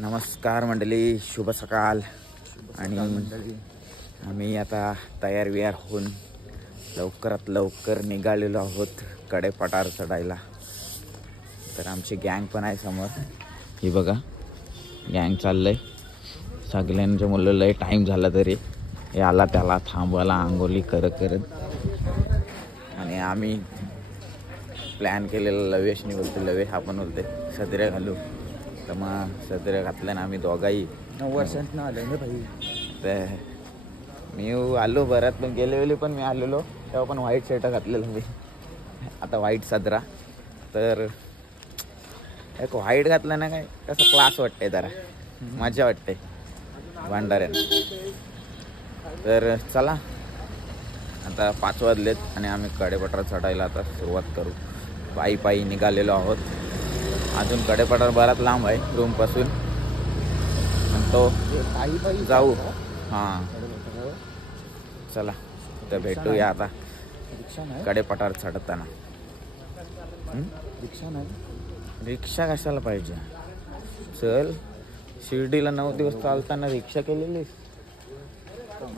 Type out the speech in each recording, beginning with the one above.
नमस्कार मंडळी, शुभ सकाळ. आणि आम्ही आता तयार वियार होऊन लवकरात लवकर निघालेलो आहोत कडेपठार चढायला. तर आमची गँग पण आहे समोर, ही बघा गँग चाललंय. सगळ्यांच्या मुलं लय टाईम झाला तरी याला त्याला थांबवायला आंघोळी करत आणि आम्ही प्लॅन केलेला लवेशनी बोलते, लवे हा पण बोलते सदऱ्या घालू. तर मग सदऱ्या घातल्या ना आम्ही दोघाही 9 वर्षांत आलो ना भाई. तर मी आलो बऱ्यात, पण गेले वेळी पण मी आलेलो तेव्हा पण व्हाईट शर्ट घातलेलं मी, आता व्हाईट सदरा. तर एक व्हाईट घातलं ना काय कसं क्लास वाटते, जरा मजा वाटते भांडाऱ्यानं. तर चला आता 5 वाजलेत आणि आम्ही कडेपठार चढायला आता सुरुवात करू. पायी पायी निघालेलो आहोत. अजून कडेपठार बराच लांब आहे रूमपासून, तो जाऊ. हां चला तर भेटूया आता कडेपठार चढताना. रिक्षा नाही, रिक्षा कशाला पाहिजे, चल. शिर्डीला 9 दिवस चालताना रिक्षा केलेलीस,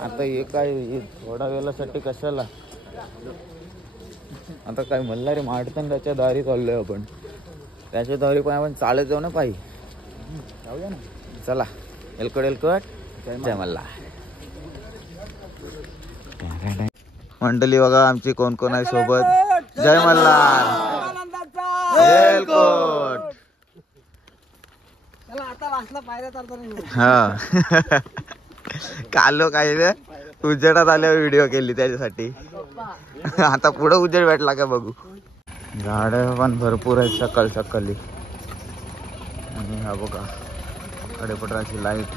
आता हे काय थोडा वेळासाठी कशाला. आता काय मल्हारी माडतन त्याच्या दारी चाललोय आपण, त्याच्या दारी पण आपण चालत जाऊ ना पायी. जाऊया ना, चला. एलकट जय मल्हार. मंडळी बघा आमची कोण कोण आहे सोबत. जय मल्हार, एलकोट. हा कालो काय रे, उजेडात आल्यावर व्हिडिओ केली त्याच्यासाठी. आता पुढे उजेड भेटला का बघू. झाडं पण भरपूर आहेत सकाळ सकाळी. आणि हा बघा कडेपठाराची लाईट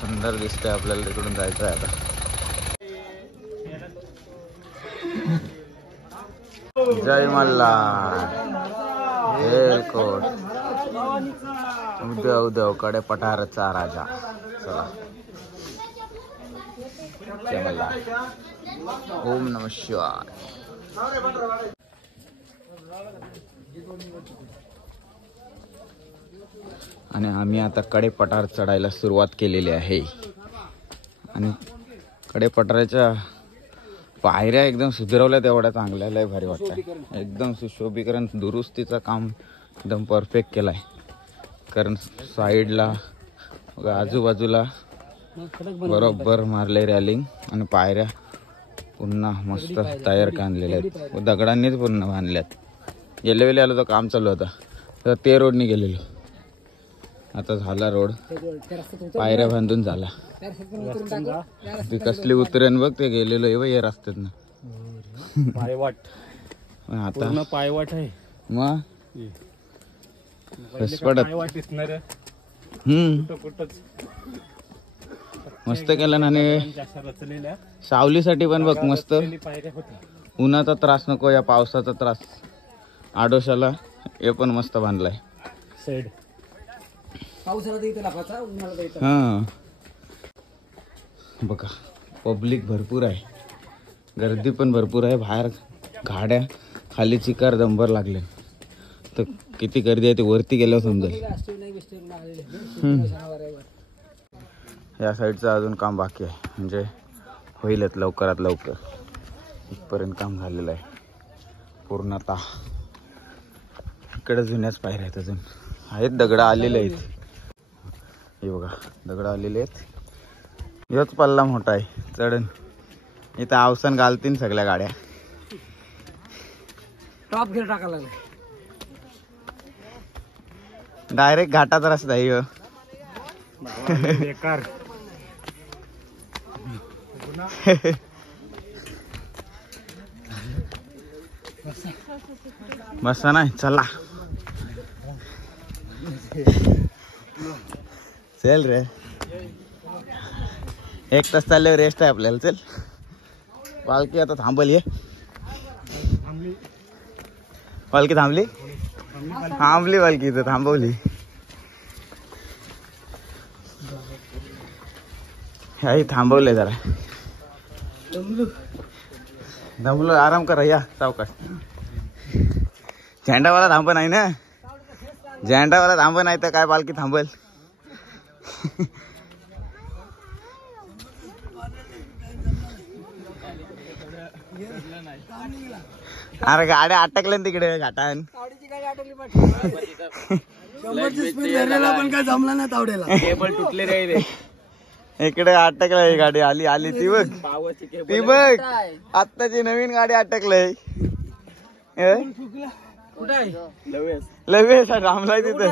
सुंदर दिसते. आपल्याला तिकडून जायचं आहे आता. जय मल्हार, एलकोट. उद्या कडेपठारचा राजा. चला जय मल्हार. ओम नमः शिवाय. आणि आम्ही आता कडेपठार चढायला सुरुवात केलेली आहे. आणि कडेपठाराच्या पायऱ्या एकदम सुधारवल्या तेवढ्या चांगल्या, लय भारी वाटतं. एकदम सुशोभीकरण दुरुस्तीचं काम एकदम परफेक्ट केलं आहे. कारण साईडला आजूबाजूला बरोबर मारले रॅलिंग आणि पायऱ्या पुन्हा मस्त तयार काढलेल्या आहेत. दगडांनीच पूर्ण बांधल्यात. गेल्या वेळी आलो तर काम चालू होता, तर ते रोडनी गेलेलो. आता झाला रोड, पायऱ्या बांधून झाला. ती कसली उतरेन बघ, ते गेलेलो हे रस्त्यात ना. पायवाट आता पायवाट आहे मग मस्त केलं ना. आणि सावलीसाठी पण बघ मस्त. उन्हाचा त्रास नको, या पावसाचा त्रास. आडोशाला हे पण मस्त बांधलाय. हा बघा पब्लिक भरपूर आहे, गर्दी पण भरपूर आहे. बाहेर गाड्या, खाली चिकार दंबर लागले. तर किती गर्दी आहे ते वरती गेल्यावर समजेल. या साईडचं अजून काम बाकी आहे, म्हणजे होईलच लवकरात लवकर. इथपर्यंत काम झालेलं आहे पूर्णतः. इकडे जुन्याच पायऱ्या आहेत, अजून आहेत. दगड आलेले आहेत, हे बघा दगड आलेले आहेत. हेच पल्ला मोठा आहे चढण. इथं अवसान घालतील सगळ्या गाड्या. टॉप गिअर टाकायला लागला, डायरेक्ट घाटात रस्ता आहे. बेकार. बसा नाही, चला चल रे. 1 तास चालल्यावर रेस्ट आहे आपल्याला. चल पालखी आता थांबली आहे. पालखी थांबली पालखी इथं थांबवली. आई थांबवले जरा. दमलो, आराम करा. या सावकाश. झेंडावाला थांब नाही ना, झेंडावाला थांब नाही तर काय पालखी थांबल. अरे गाड्या अटकल्या ना तिकडे घाटान. पण काय जमला नाही तावडेला. केबल तुटले रे. इकडे अटकलंय गाडी. आली आली ती बघ. ती बघ आत्ताची नवीन गाडी अटकलंय. लवेश थांबलाय तिथं.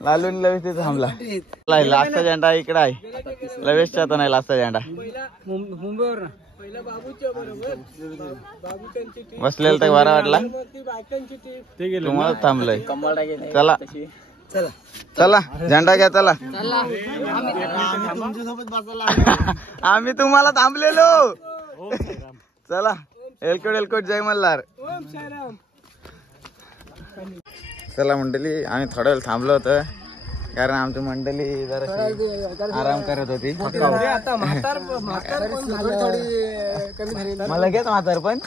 लालून लवेश तिथं थांबला. लास्टचा झेंडा इकडे आहे. लवेशच्या आता नाही लास्टचा झेंडा. मुंबईवर बसलेला तर बरा वाटला. तुम्हाला थांबलंय. चला चला झेंडा घ्या. चला आम्ही तुम्हाला थांबलेलो. चला एलकोट एलकोट जय मल्हार. चला मंडळी आम्ही थोडा वेळ थांबलो होतो कारण आमची मंडळी जरा आराम करत होती. मला लगेच म्हातार पण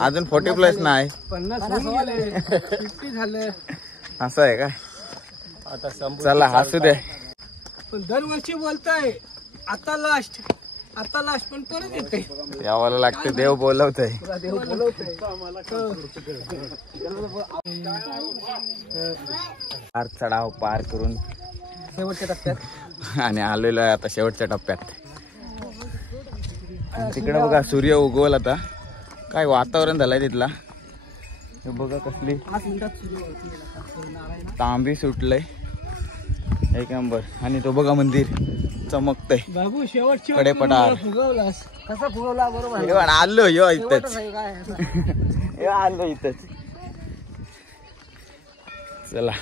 अजून 40+ नाही. 50 झालं. असं आहे काय. चला हसू दे. पण दरवर्षी बोलताय आता लास्ट पण परत येते. यावाला लागते. देव बोलवतय. चढाव पार करून शेवटच्या टप्प्यात आणि आलेलो आहे आता शेवटच्या टप्प्यात. तिकडे बघा सूर्य उगवल आता. काय वातावरण झालंय तिथला. हे बघा कसली तांबी सुटलंय. एक नंबर. आणि तो बघा मंदिर चमकतय. बाबू शेवटची कडेपठार. फुगवलास कसा फुगवला बरोबर. आलो यो इथंच. आलो इथंच. चला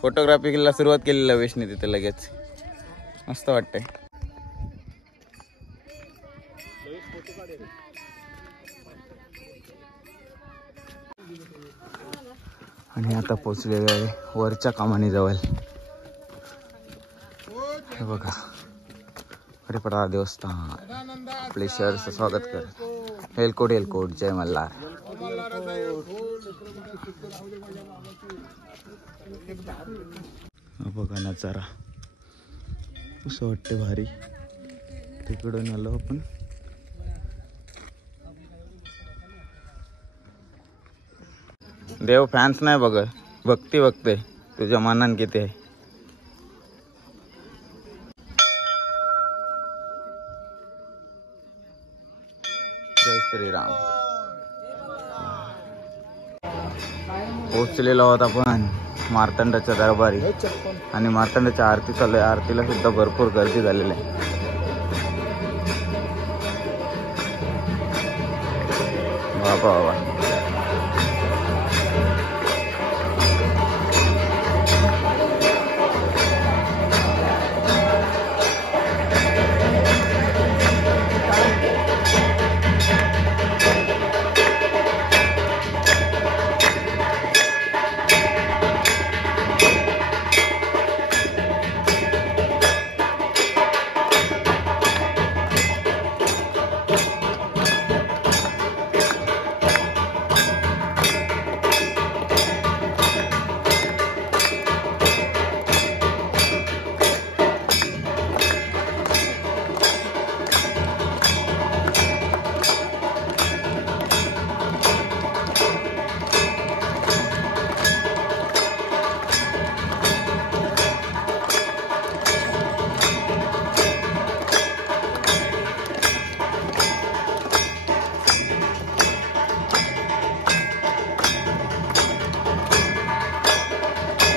फोटोग्राफीला सुरुवात केली लवेशने तिथे लगेच. मस्त वाटतंय. आणि आता पोचलेलो आहे वरच्या कमानी जवळ. हे बघा कडेपठार देवस्थान. आपले शहरचं स्वागत कर. एलकोट एलकोट जय मल्हार. बघा नजारा असं वाटतं भारी. तिकडून आलो आपण. देव फॅन्स नाही बघ. भक्ती बघते तुझ्या मनान किती आहे. जय श्रीराम. पोचलेलो आहोत आपण मार्तंडाच्या दरबारी. आणि मार्तंडाच्या आरती चालू आहे. आरतीला सुद्धा भरपूर गर्दी झालेली आहे. बाबा बाबा.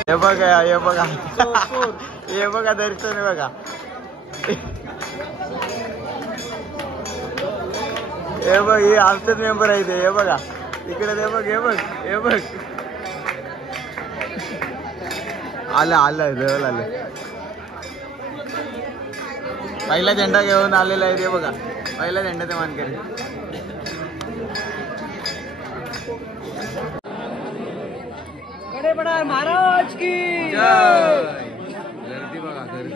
हे बघा हे बघा. हे बघा दर्शन बघा. हे बघ हे आमचेच मेंबर आहे ते. हे बघा इकडे. हे बघ हे बघ हे बघ. आलं आलं जवळ आलं. पहिला झेंडा घेऊन आलेला आहे. ते बघा पहिला झेंडा ते मानकरी. कडेपठार महाराज की जय. गर्दी बघा गर्दी.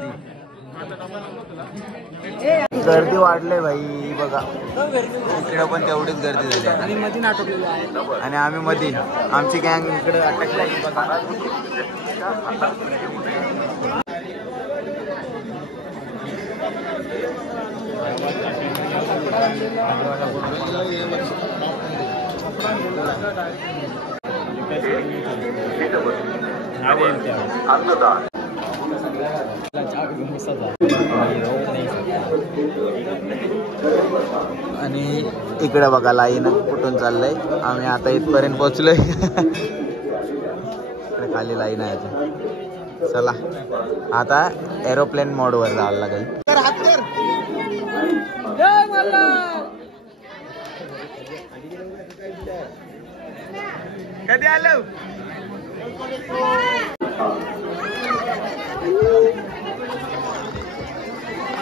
गर्दी वाढले भाई बघा, इकडे पण तेवढीच गर्दी झाली आता. आणि मध्ये नाटकलेलं आहे. आणि आम्ही मध्ये आमची गँग इकडे अटकली बघा. आणि इकडे बघा लाईन कुठून चाललंय. आम्ही आता इथपर्यंत पोहोचलोय. इकडे खाली लाईन आहे अजून. चला आता एरोप्लेन मोड वर जायला लागेल. जय मल्हार. कधी आलो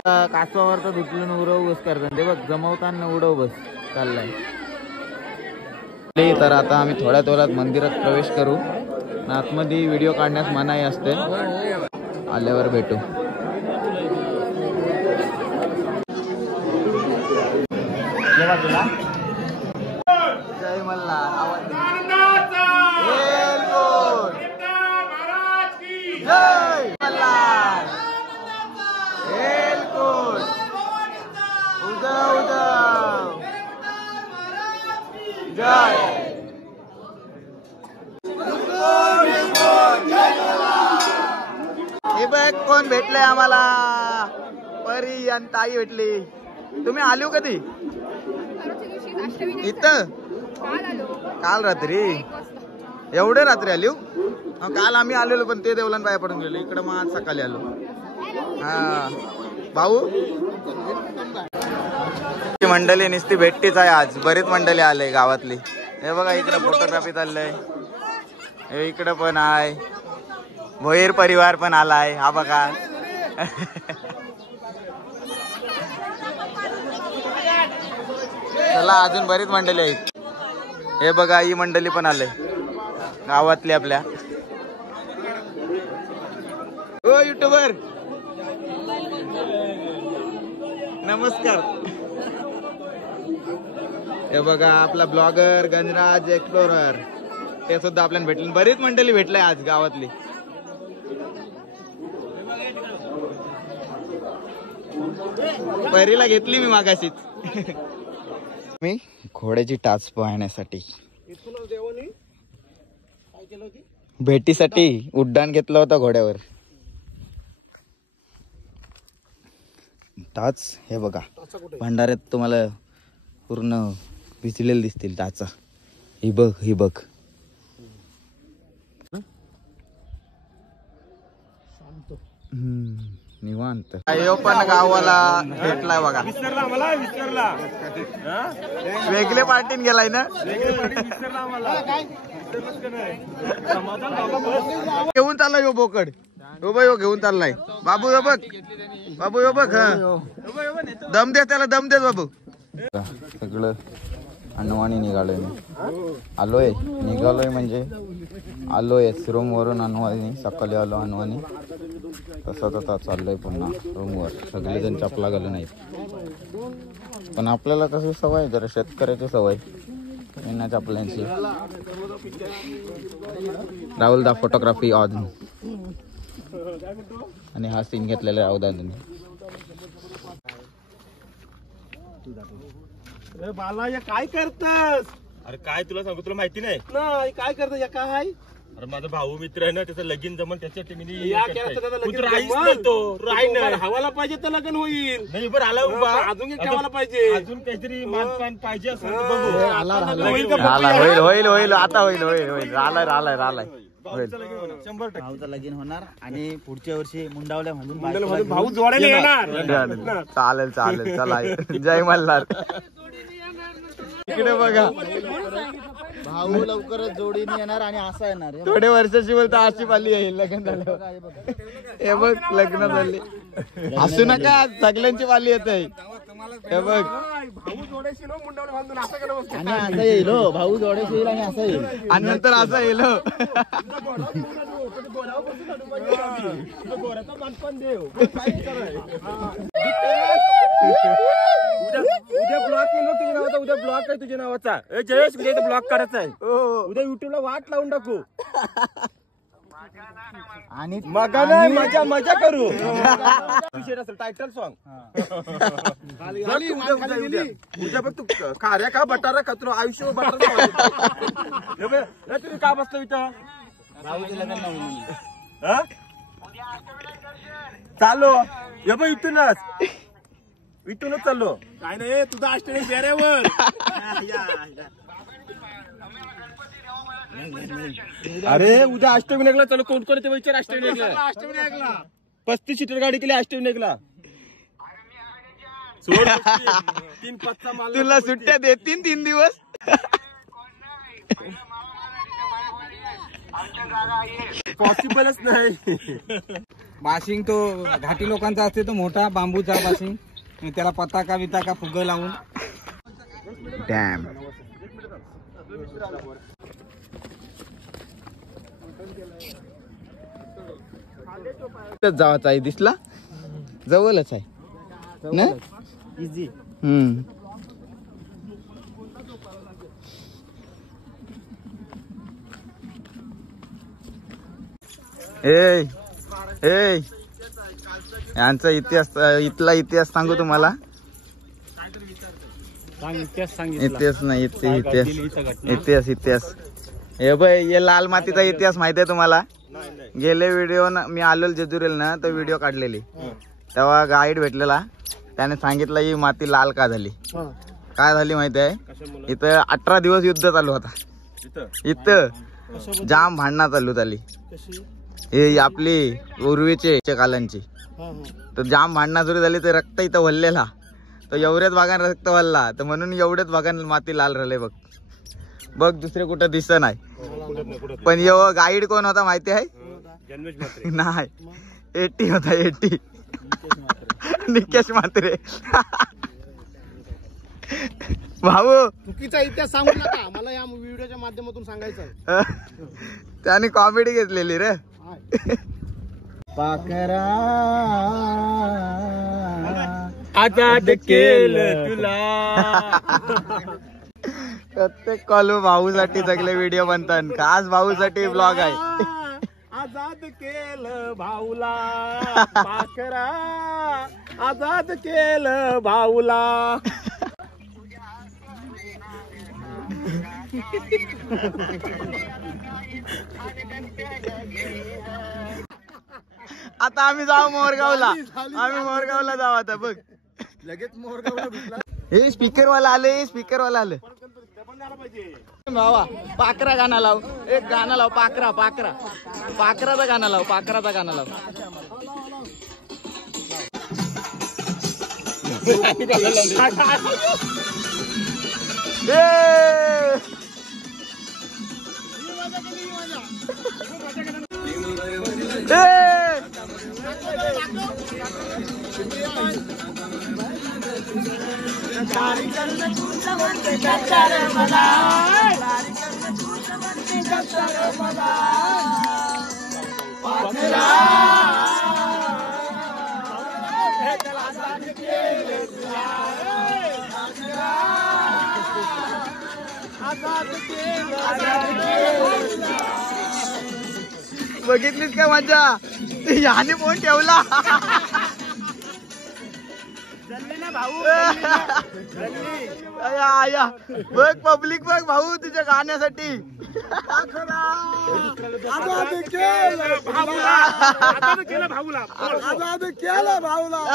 कासवावर तर धुतलून उडव बस करतात ते बघ, जमवताना उडव बस चाललाय. तर आता आम्ही थोड्या थोड्यात मंदिरात प्रवेश करू. आतमध्ये व्हिडिओ काढण्यास मनाई असते. आल्यावर भेटू. जय मल्हार. आवाज जय मल्हार. एलकोट उदव उदव जय. हे बघ कोण भेटलंय आम्हाला. परी आणि ताई भेटली. तुम्ही आलो कधी इथं? काल रात्री. एवढे रात्री आलो? काल आम्ही आलेलो पण ते देवलान बाया पडून गेलो. इकडं मग आज सकाळी आलो. हा भाऊ मंडळी नुसती भेटतीच आहे आज. बरीच मंडळी आले गावातली. हे बघा इकडे फोटोग्राफी चाललंय. हे इकडं पण आहे. भोईर परिवार पण आलाय. हा बघा. चला अजून बरीच मंडळी आहेत. हे बघा ही मंडळी पण आले गावातली आपल्या. ओ युट्यूबर नमस्कार. हे बघा आपला ब्लॉगर गणराज एक्सप्लोरर ते सुद्धा आपल्याला भेटले. बरीच मंडळी भेटलंय आज गावातली. परीला घेतली मी मागाशीच. मी घोड्याची टाच पाहण्यासाठी भेटीसाठी उड्डाण घेतलं होतं घोड्यावर. टाच हे बघा भंडाऱ्यात तुम्हाला पूर्ण भिजलेले दिसतील टाचा. ही बघ ही बघ. निवांत. यो पण गावाला भेटलाय बघा. वेगळे पार्टीन गेलाय ना. घेऊन चाललाय यो बोकड. हो बाई घेऊन चाललाय. बाबू यो बघ. बाबू यो बघ. हा दम दे त्याला. दम दे बाबू. सगळं अनवाणी निघालोय मी. आलोय निघालोय म्हणजे आलोय रूम वरून अनवाणी. सकाळी आलो अनवाणी. तसंच आता चाललोय पुन्हा रूमवर. सगळेजण चपला घालून आहेत पण आपल्याला कसं सवय जरा शेतकऱ्याची सवय यांना चपल्यांची. राहुल दा फोटोग्राफी ऑन. आणि हा सीन घेतलेला राहुल दादांनी. बाला या काय करतस? अरे काय तुला सांगू, तुला माहिती नाही नाही काय करत या काय? अरे माझा भाऊ मित्र आहे ना, त्याचं लगीन जमल त्याच्यासाठी मी या केलं तर त्याचं लगीन जमल. हवाला पाहिजे तर लग्न होईल. नाही बरं आला उभा. अजून एक ठेवायला पाहिजे. अजून काहीतरी मानपान पाहिजे असं बघू. होईल होईल होईल आता होईल होईल होईल. राहिलाय राहिलाय राहिलाय. भाऊचं लगीन होणार आणि पुढच्या वर्षी मुंडावल्या म्हणून भाऊ जोडायला येणार. चालेल चालेल. चला जय मल्हार. इकडे बघा भाऊ लवकरच जोडीने येणार आणि असा येणार. थोडे वर्षाची बोलता अशी पाली येईल लग्न झालं. हे बघ लग्न झाले. असू नका सगळ्यांची पाली येत आहे. हे बघ भाऊ जोडायची नो मुंडावर बांधून असं केलं बघ. आणि असं येईल हो, भाऊ जोडेस येईल आणि असं येईल. आणि नंतर असं येईल हो. गोऱ्याचा बांधपण देव उद्या ब्लॉक केलं तुझ्या नावाचा. उद्या ब्लॉक आहे तुझ्या नावाचा. जयेश उद्या ब्लॉक करायचा आहे. उद्या युट्यूबला वाट लावून टाकू. आणि मगा नाही मजा मजा करू. टायटल सॉन्ग उद्या बघ तू खाऱ्या का बटारा का तुला आयुष्य बटारा तुम्ही का बसलो इथं हा? चालो हे बघ इथूनच चाललो. काय नाही तुझा अष्टमी चेहऱ्यावर. अरे उद्या अष्टमी निघला. चलो कोण कोण ते विचार. अष्टमी निघला 35 सीटर गाडी केली. अष्टमी निघला 3-5 माल. तुला सुट्ट्या देतील 3 दिवस. पॉसिबलच नाही. बाशिंग तो घाटी लोकांचा असते तो मोठा बांबूचा बाशिंग. त्याला पताका बिताका फुग लावून. डॅम जावाचा आहे. दिसला जवळच आहे ना. इझी. ए ए यांचा इतिहास इथला इतिहास सांगू तुम्हाला. इतिहास नाही इतिहास. हे बाय हे लाल मातीचा इतिहास माहिती आहे तुम्हाला. गेले व्हिडिओ मी आलेलो जेजुरीला ना तर व्हिडिओ काढलेली. तेव्हा गाईड भेटलेला. त्याने सांगितलं ही माती लाल का झाली. काय झाली माहिती आहे. इथं 18 दिवस युद्ध चालू होता. इथं जाम भांडणं चालू झाली. हे आपली पूर्वीचे कालांची. तर जाम भांडणं सुरू झाली. तर रक्त इथं वळलेला. तर एवढ्याच भागाने रक्त वळला. तर म्हणून एवढ्याच भागाने माती लाल राहिले. बघ दुसरे कुठं दिसत नाही. पण गाईड कोण होता माहिती आहे. नाही 80 होता. 80 निकेश म्हात्रे. भाऊ चुकीचा इतिहास सांगू नका. मला या व्हिडिओच्या माध्यमातून सांगायचं आहे. त्याने कॉमेडी घेतलेली रे. पाखरा आजाद केलं तुला. प्रत्येक कॉल भाऊसाठी सगळे व्हिडिओ बनतात. खास भाऊसाठी ब्लॉग आहे. आजाद केलं भाऊला पाखरा. आजाद केलं भाऊला. आता आम्ही जाऊ मोरगावला. आम्ही मोरगावला जाऊ आता. बघ लगेच मोरगावला. हे स्पीकर वाला आलं. भावा पाकरा गाणं लाव. एक गाणं लाव. पाकराचं गाणं लाव. बघितलीस का मजा. याने फोन ठेवला. आया बघ पब्लिक बघ भाऊ तुझ्या गाण्यासाठी. आजाद केलं भाऊला.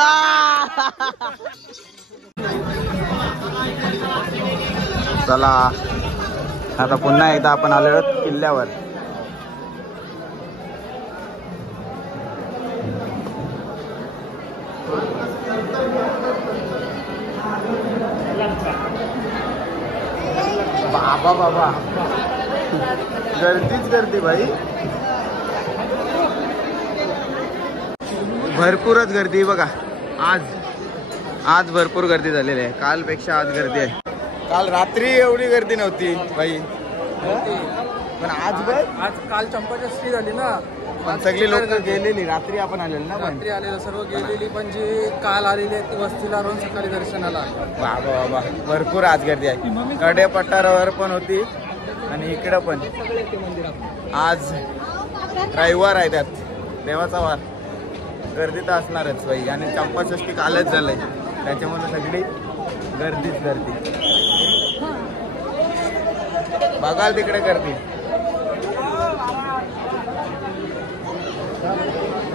चला आता पुन्हा एकदा आपण आलो किल्ल्यावर. बाबा गर्दीच गर्दी भाई. भरपूरच गर्दी बघा. आज भरपूर गर्दी झालेली आहे, कालपेक्षा आज गर्दी आहे. काल रात्री एवढी गर्दी नव्हती भाई, पण आज बघ, आज काल चंपाषष्ठी झाली ना, पण सगळी लोक गेलेली. रात्री आपण आलेलो ना, पण रात्री आलेलं सर्व गेलेली, पण जी काल आलेली आहेत ती वस्तीला रोज सकाळी दर्शनाला. बाबा बाबा भरपूर आज गर्दी आहे. कडे पठारावर पण होती आणि इकडं पण. आज रविवार आहे, त्यात देवाचा वार, गर्दी तर असणारच बाई. आणि चंपाषष्ठी कालच झालंय, त्याच्यामुळे सगळी गर्दीच गर्दी. बघाल तिकडे गर्दी.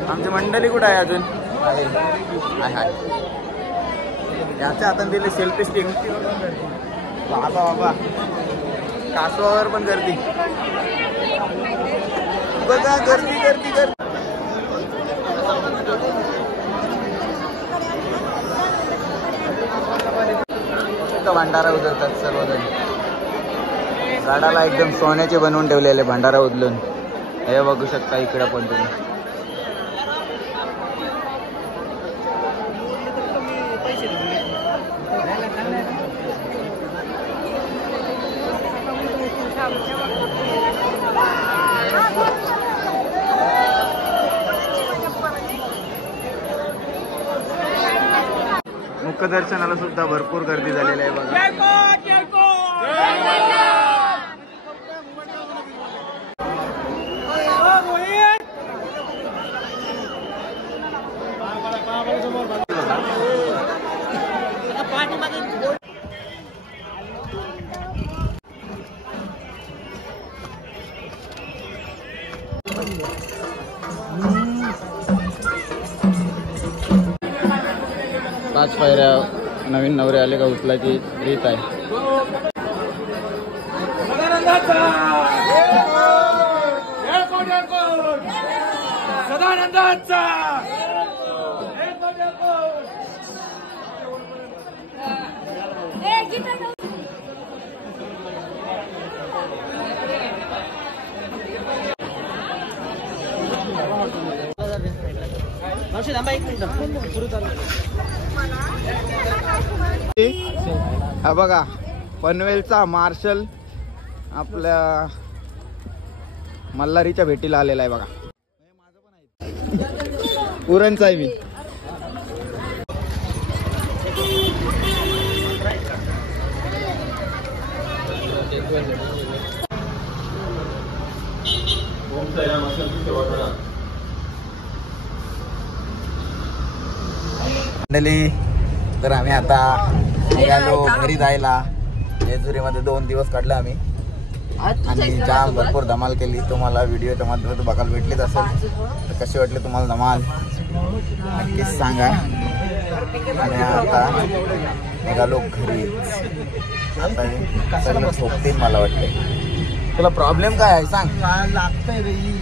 आमची मंडळी कुठं आहे अजून? आहे हाय. याच्या हातात दिली सेल्फी स्टिक. बाबा बाबा कासवावर पण गर्दी. बघा गर्दी गर्दी गर्दी. भंडारा उधळतात सर्वजण. झाडाला एकदम सोन्याचे बनवून ठेवलेले भंडारा उधळून. हे बघू शकता इकडे पण तुम्ही. मुखदर्शनाला सुद्धा भरपूर गर्दी झालेली आहे बघा. पाच पायऱ्या नवीन नवरे आले का उचलायची रीत आहे. हा बघा पनवेलचा मार्शल आपल्या मल्हारीच्या भेटीला आलेला आहे बघा. पुरणचा आहे मी. तर आम्ही आता निघालो घरी जायला. जेजुरीमध्ये 2 दिवस काढले आम्ही आणि जाम भरपूर धमाल केली. तुम्हाला व्हिडिओच्या माध्यमातून बघायला भेटलीच असेल. तर कशी वाटली तुम्हाला धमाल नक्कीच सांगा. आणि आता निघालो घरी. आता सगळं झोपतील मला वाटते. तुला प्रॉब्लेम काय आहे सांग?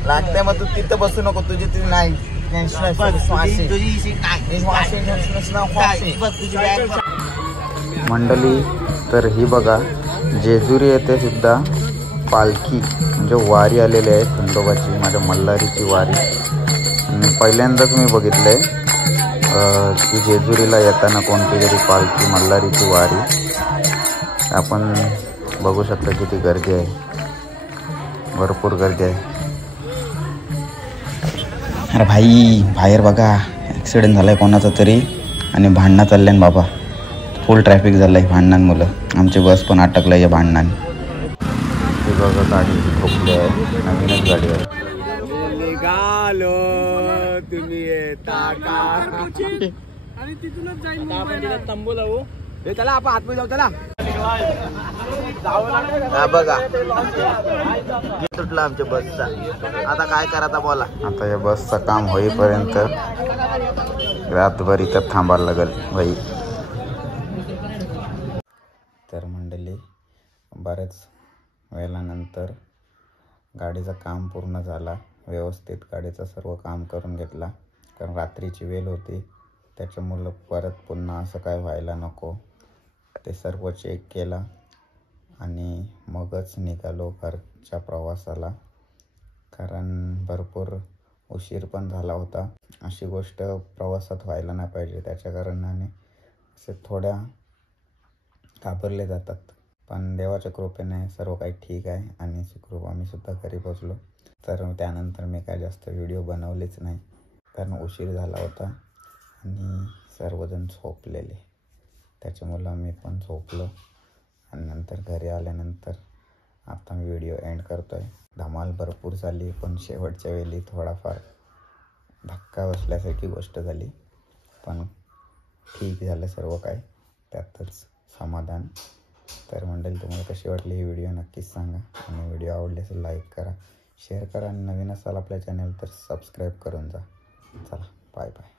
लागतंय मग तू तिथं बसू नको. तुझी ती नाही मंडळी. तर ही बघा जेजुरी येथे सुद्धा पालखी म्हणजे वारी आलेली आहे खंडोबाची, माझ्या मल्हारीची वारी. आणि पहिल्यांदाच मी बघितलंय की जेजुरीला येताना कोणती तरी पालखी मल्हारीची वारी. आपण बघू शकता किती गर्दी आहे, भरपूर गर्दी आहे. अरे भाई बाहेर बघा ॲक्सिडेंट झालाय कोणाचा तरी आणि भांडणं चालले ना बाबा. फुल ट्रॅफिक झालंय भांडणांमुळे. आमची बस पण अटकलाय या भांडणाने. ते बघा गाडी ठोकली आहे, नवीनच गाडी आहे. निघालो तुम्ही आणि तिथूनच जाईल तंबू लावू. त्याला आपण आतमध्ये जाऊ. त्याला बघा तुटला आमच्या बसचा. आता काय करायचा बोला. आता या बसचं काम होईपर्यंत रातभर इथं थांबायला लागेल भाई. तर मंडळी बऱ्याच वेळानंतर गाडीचं काम पूर्ण झाला व्यवस्थित. गाडीचं सर्व काम करून घेतला कारण रात्रीची वेळ होती. त्याच्यामुळं परत पुन्हा असं काय व्हायला नको. ते सर्व चेक केला आणि मगच निघालो घरच्या प्रवासाला. कारण भरपूर उशीर पण झाला होता. अशी गोष्ट प्रवासात व्हायला नाही पाहिजे. त्याच्या कारणाने असे थोड्या घाबरले जातात. पण देवाच्या कृपेने सर्व काही ठीक आहे आणि सुखरूप आम्ही सुद्धा घरी पोचलो. तर त्यानंतर मी काय जास्त व्हिडिओ बनवलेच नाही, कारण उशीर झाला होता आणि सर्वजण झोपलेले. त्याच्यामुळं मी पण झोपलो आणि नंतर घरी आल्यानंतर आता मी व्हिडिओ एंड करतो आहे. धमाल भरपूर झाली, पण शेवटच्या वेळी थोडाफार धक्का बसल्यासारखी गोष्ट झाली. पण ठीक झालं सर्व काय, त्यातच समाधान. तर मंडळी, तुम्हाला कशी वाटली ही व्हिडिओ नक्कीच सांगा आणि व्हिडिओ आवडली असेल लाईक करा, शेअर करा आणि नवीन असाल आपल्या चॅनल तर सबस्क्राईब करून जा. चला, बाय बाय.